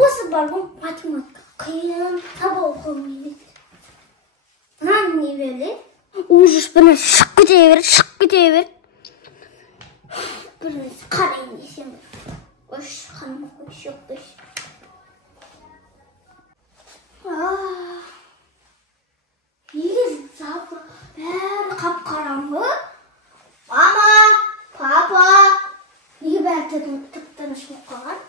Осы бар ғой математика. Қиын, таба оқымайды. Не берді? Ужас бірін шық кете бер. Бірін қарайын десем. Ош, қаным қойш жоқ дойш. Егер жалпы бәрі қап-қараңғы. Мама, папа, неге бәрі тып-тыныш болып қалған?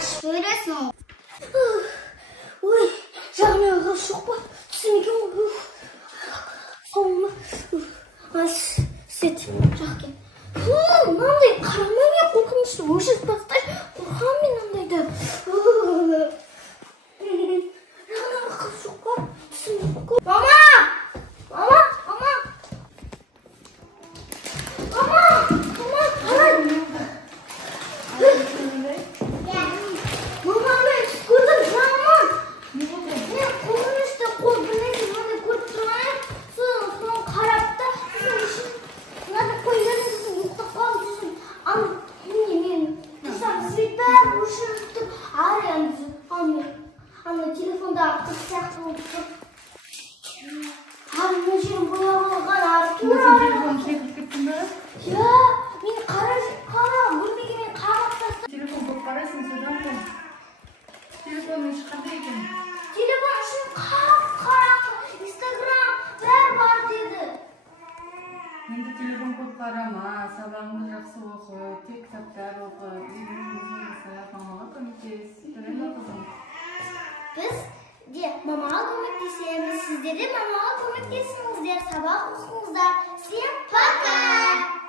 ашып бересің. Ой, жағына жоқ па? Түсім екен ғой. Соңыма. Сет, жақкен. Мынандай қарамай мен қорқынышты өшіріп тастай. Қорқам мен андайды. Жағына жоқ па? Түсім екен ғой. Мама! Мама! Мама! Мама! Мама! Қарай! Мама, мен көрдім жаным. Мен қорқынышты білмеймін, мынандай көріп тұрғанын. Соны қарап та, мынандай қойғанын ұйықтап қалып жүрсің. Мен тұрсам свет бәрі өшіріп тұр. Ана телефондағы қыз сияқты болып тұр. Мына жерім бояп алған тура. Телефон секіріп кеттің бе? Мен қара бөлмеге мен қағып тастадым. Телефон көп қарайсың содан ба? Телефонның іші қандай екен? Телефон үшін қап-қараңғы, Инстаграм бәрі бар деді. Енді телефон көп қарама, сабағыңды жақсы оқы, тек кітаптар оқы, мамаға көмектес. Білем бе қызым? Біз де мамаға көмектесеміз, сіздер де мамаға көмектесіңіздер, сабақ оқыңыздар. Всем пока!